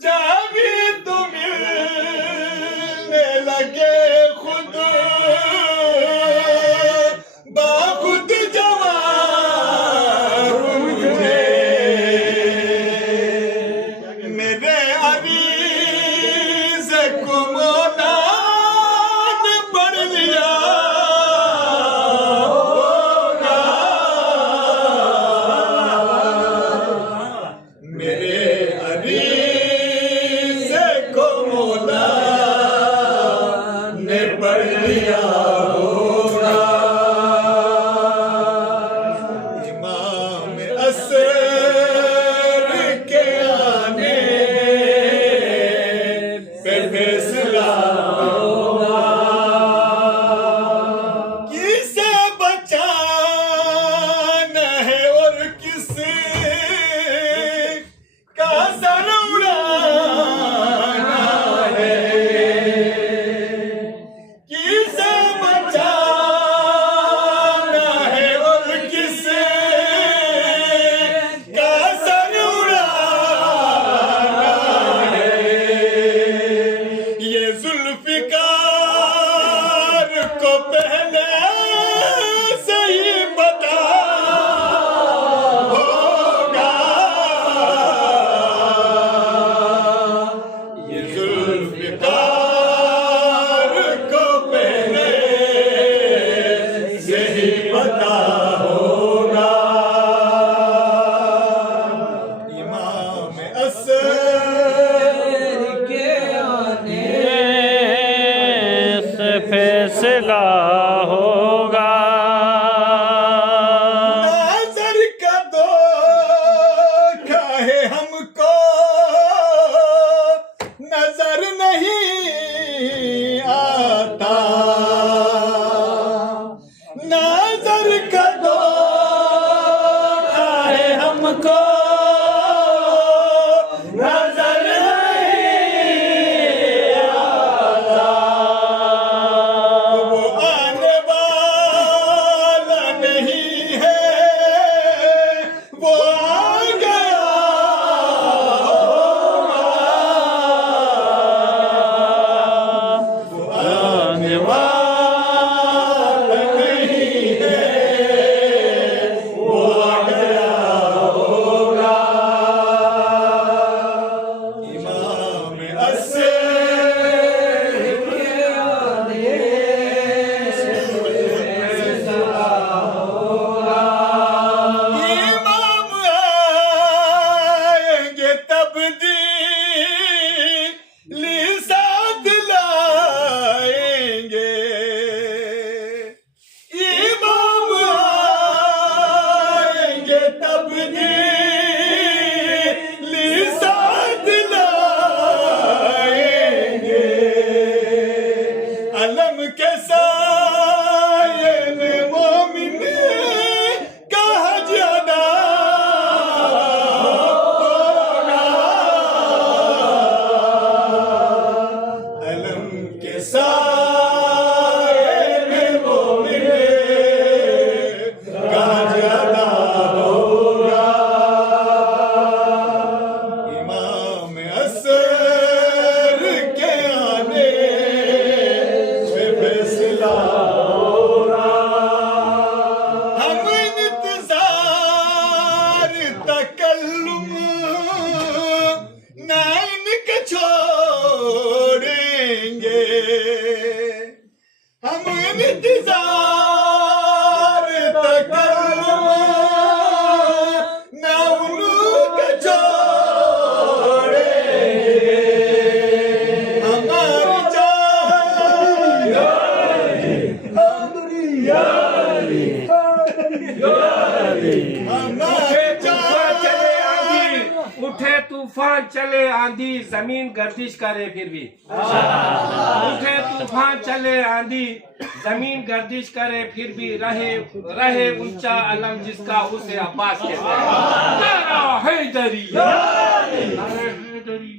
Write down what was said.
जहाँ भी तुम मिलने लगे खुद बाखुद जवाब मुझे मेरे अरीज को मौला ने पढ़ लिया होगा। मेरे अरीज को मौला ने पढ़ लिया होगा। इमाम असर के आने पे फैसला होगा। किसे बचाना है और किसे का सर उड़ाना है। किसे बचाना है और किसे का सर उड़ाना है। ये जुल्फिकार को पहले से ही पता होगा। ये जुल्फिकार को पहले से ही पता होगा। इमाम असर के आने से फैसला होगा। नजर का धोखा है हमको नजर नहीं आता। नजर का धोखा है हमको नजर नहीं आता। वो आने वाला नहीं है वो आ गया होगा। वो आने वाला नहीं है वो आ गया होगा। इमाम असर के आने से फैसला होगा। इमाम आएंगे तब्दीली साथ लाएंगे। इमाम आएंगे तब्दीली साथ लाएंगे। अलम के साये में मोमिन का ज्यादा होगा। अलम के साये में मोमिन का ज्यादा होगा। इमाम असर के आने पे फैसला होगा। हम इंतजार तकल्लुम ना इनके छोड़ेंगे। हम इंतजार तकल्लुम ना उनके छोड़ेंगे। हमारी उठे तूफान चले आंधी जमीन गर्दिश करे फिर भी। उठे तूफान चले आंधी जमीन गर्दिश करे फिर भी रहे रहे ऊंचा अलम जिसका उसे अब्बास कहते हैं। नारा हैदरी, नारा हैदरी।